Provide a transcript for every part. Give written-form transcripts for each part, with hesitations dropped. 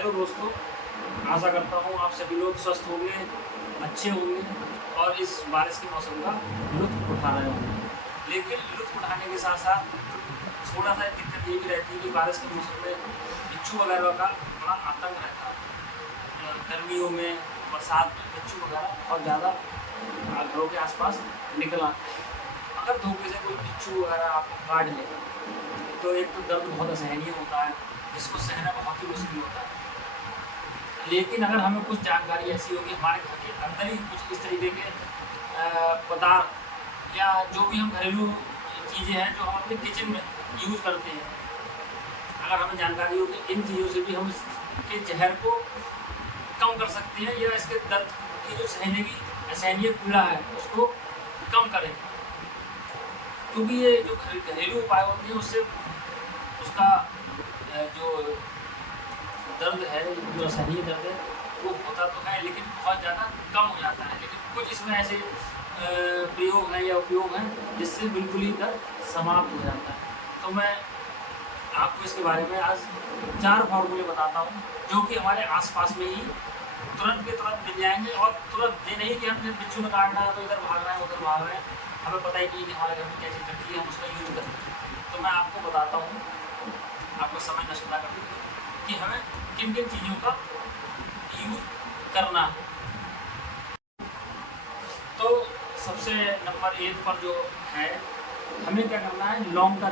Hello दोस्तों, आशा करता हूँ आप सभी लोग स्वस्थ होंगे, अच्छे होंगे और इस बारिश के मौसम का लुत्फ़ उठा रहे होंगे। लेकिन लुत्फ़ उठाने के साथ साथ थोड़ा सा दिक्कत ये भी रहती है कि बारिश के मौसम में बिच्छू वगैरह का बड़ा आतंक रहता है। गर्मियों में, बरसात में बिच्छू वगैरह बहुत ज़्यादा घरों के आसपास निकल आते हैं। अगर धोखे से कोई बिच्छू वगैरह आपको काट ले तो एक तो दर्द बहुत असहनीय होता है, जिसको सहना बहुत ही मुश्किल होता है। लेकिन अगर हमें कुछ जानकारी ऐसी होगी, हमारे घर के अंदर ही कुछ इस तरीके के पदार्थ या जो भी हम घरेलू चीज़ें हैं जो हम अपने किचन में यूज़ करते हैं, अगर हमें जानकारी हो कि इन चीज़ों से भी हम इसके जहर को कम कर सकते हैं या इसके दर्द की जो सहने की असहनीय पीड़ा है उसको कम करें। क्योंकि ये जो घरेलू उपाय होते हैं उससे उसका जो दर्द है, जो असहनीय दर्द है वो होता तो है लेकिन बहुत ज़्यादा कम हो जाता है। लेकिन कुछ इसमें ऐसे प्रयोग हैं या उपयोग हैं जिससे बिल्कुल ही दर्द समाप्त हो जाता है। तो मैं आपको इसके बारे में आज 4 फार्मूले बताता हूँ जो कि हमारे आसपास में ही तुरंत के तुरंत मिल जाएंगे। और तुरंत ये नहीं कि हमने बिच्छू में काटना है तो इधर भाग रहे हैं उधर भाग रहे हैं, हमें पता ही नहीं कि हमारे घर में क्या चीज़ रखी है, हम उसका यूज़ करें। तो मैं आपको बताता हूँ, आपको समय नष्ट ना करते कि हमें किन किन चीज़ों का यूज़ करना है। तो सबसे नंबर 1 पर जो है, हमें क्या करना है, लौंग का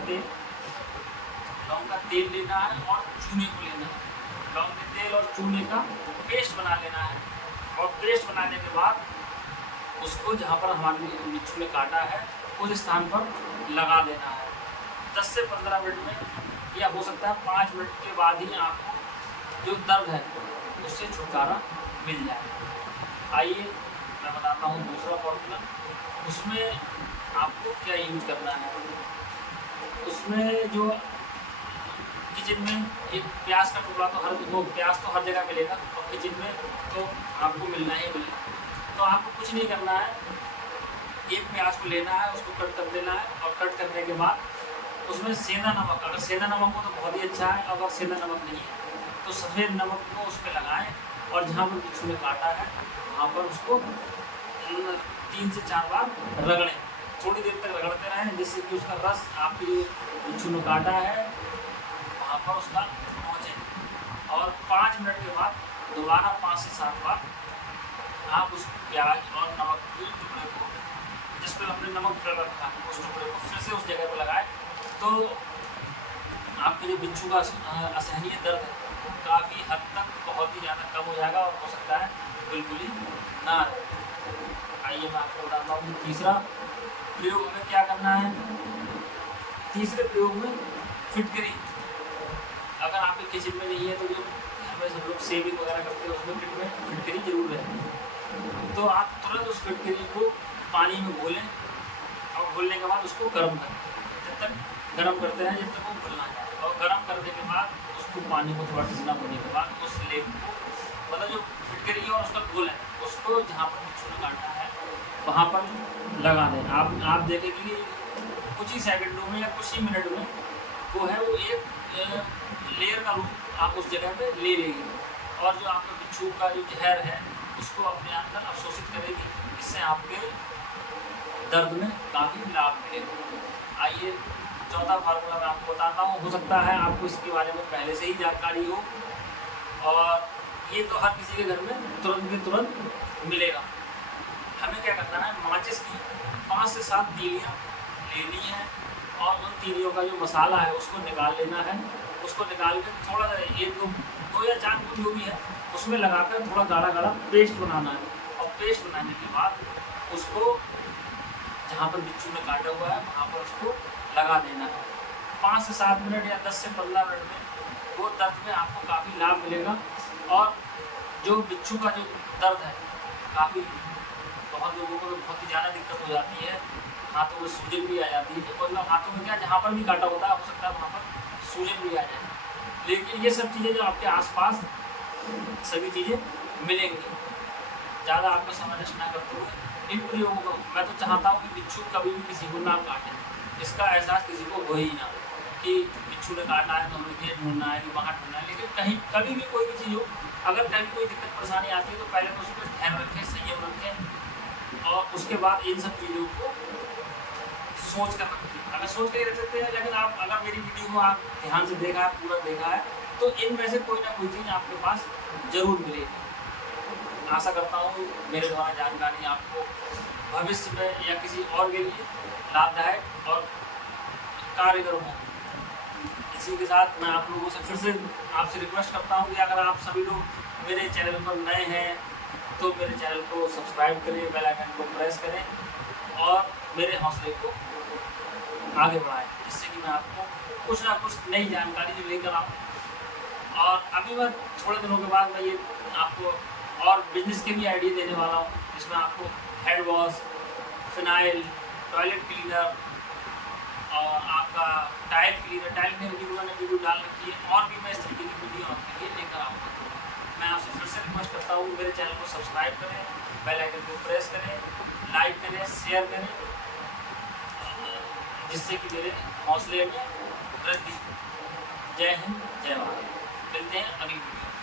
तेल लेना है और चूने को लेना है। लौंग के तेल और चूने का पेस्ट बना लेना है और पेस्ट बनाने के बाद उसको जहाँ पर हमारे बिच्छू ने काटा है उस स्थान पर लगा देना है। 10 से 15 मिनट में या हो सकता है 5 मिनट के बाद ही आपको जो दर्द है उससे छुटकारा मिल जाए। आइए मैं बताता हूँ दूसरा फॉर्मूला। उसमें आपको क्या यूज करना है। उसमें जो किचन में एक प्याज का टुकड़ा तो प्याज तो हर जगह मिलेगा और किचन में तो आपको मिलना ही मिलेगा। तो आपको कुछ नहीं करना है, एक प्याज को लेना है, उसको कट कर देना है और कट करने के बाद उसमें सेंधा नमक, अगर सेंधा नमक हो तो बहुत ही अच्छा है, अगर सेंधा नमक नहीं है तो सफ़ेद नमक को उस पर लगाएं और जहाँ पर बिच्छू ने काटा है वहाँ पर उसको 3 से 4 बार रगड़ें। थोड़ी देर तक रगड़ते रहें जिससे कि उसका रस आपकी जो बिच्छू ने काटा है वहाँ पर उसका पहुँचे। और 5 मिनट के बाद दोबारा 5 से 7 बार आप उस प्याज और नमक के टुकड़े को, जिस पर हमने नमक कर रखा है, उस टुकड़े को फिर से उस जगह पर लगाएं तो आपके जो बिच्छू का असहनीय दर्द है काफ़ी हद तक बहुत ही ज़्यादा कम हो जाएगा और हो सकता है बिल्कुल ही ना रहे। आइए मैं आपको बताता हूँ तीसरा प्रयोग हमें क्या करना है। तीसरे प्रयोग में फिटकरी, अगर आपके किचन में नहीं है तो जो घर में सब लोग सेविंग वगैरह करते हैं उसमें किट में फिटकरी जरूर रहती है। तो आप तुरंत उस फिटकरी को पानी में घोलें और घोलने के बाद उसको गर्म करें। जब तक गर्म करते हैं जब तक वो घुल ना जाए, और गर्म करने के बाद उसको पानी को थोड़ा ठंडा होने के बाद उस लेप को, मतलब जो फिटकरी है और उसका घोल है उसको जहाँ पर बिच्छू ने काटा है वहाँ पर लगा दें। आप देखेंगे कि कुछ ही सेकंडों में या कुछ ही मिनट में वो है वो एक लेयर का रूप आप उस जगह पे ले लेगी और जो आपका बिच्छू का जो जहर है उसको अपने अंदर अवशोषित करेगी। इससे आपके दर्द में काफ़ी लाभ मिलेगा। आइए चौथा फार्मूला मैं आपको बताता हूँ। हो सकता है आपको इसके बारे में पहले से ही जानकारी हो और ये तो हर किसी के घर में तुरंत के तुरंत मिलेगा। हमें क्या करना है, माचिस की 5 से 7 तीलियाँ लेनी है और उन तीलियों का जो मसाला है उसको निकाल लेना है। उसको निकाल कर थोड़ा सा 1-2 या 4 कुछ जो भी है उसमें लगाकर थोड़ा गाढ़ा गाढ़ा पेस्ट बनाना है। और पेस्ट बनाने के बाद उसको जहाँ पर बिच्छू ने काटा हुआ है वहाँ पर उसको लगा देना है। 5 से 7 मिनट या 10 से 15 मिनट में वो दर्द में आपको काफ़ी लाभ मिलेगा। और जो बिच्छू का जो दर्द है काफ़ी, बहुत लोगों को बहुत ही ज़्यादा दिक्कत हो जाती है, हाथों में सूजन भी आ जाती है। मतलब हाथों में क्या, जहाँ पर भी काटा होता है हो सकता है वहाँ पर सूजन भी आ जाए। लेकिन ये सब चीज़ें जो आपके आसपास सभी चीज़ें मिलेंगी। ज़्यादा आपका समय नष्ट ना करते हुए इन प्रयोगों को, मैं तो चाहता हूँ कि बिच्छू कभी भी किसी को ना काटे, इसका एहसास किसी को हो ही ना कि बिच्छू बिच्छू ने काटा है तो हमें ये ढूंढना है कि वहाँ ढूंढना है। लेकिन कहीं कभी भी कोई भी चीज़ हो, अगर कहीं कोई दिक्कत परेशानी आती है तो पहले तो उसमें ध्यान रखें, संयम रखें और उसके बाद इन सब चीज़ों को सोच कर रखें। अगर सोच कर ही रख सकते हैं, लेकिन आप अगर मेरी वीडियो को आप ध्यान से देखा है, पूरा देखा है, तो इनमें से कोई ना कोई चीज़ आपके पास ज़रूर मिलेगी। आशा करता हूँ मेरे द्वारा जानकारी आपको भविष्य में या किसी और के लिए लाभदायक और कारगर हो। इसी के साथ मैं आप लोगों से फिर से आपसे रिक्वेस्ट करता हूँ कि अगर आप सभी लोग मेरे चैनल पर नए हैं तो मेरे चैनल को सब्सक्राइब करें, बेल आइकन को प्रेस करें और मेरे हौसले को आगे बढ़ाएं, जिससे कि मैं आपको कुछ ना कुछ नई जानकारी जो लेकर आऊँ। और अभी मैं थोड़े दिनों के बाद मैं ये आपको और बिजनेस के भी आइडिया देने वाला हूँ, जिसमें आपको head wash, phenyl, toilet cleaner और आपका टाइल क्लीनर की मैंने वीडियो डाल रखी है, और भी मैं इस तरीके की वीडियो आपके लिए लेकर आऊँगा। तो मैं आपसे फिर से रिक्वेस्ट करता हूँ मेरे चैनल को सब्सक्राइब करें, बेल आइकन को प्रेस करें, लाइक करें, शेयर करें, जिससे कि मेरे हौसले में वृद्धि। जय हिंद, जय भारत। मिलते हैं अगली वीडियो।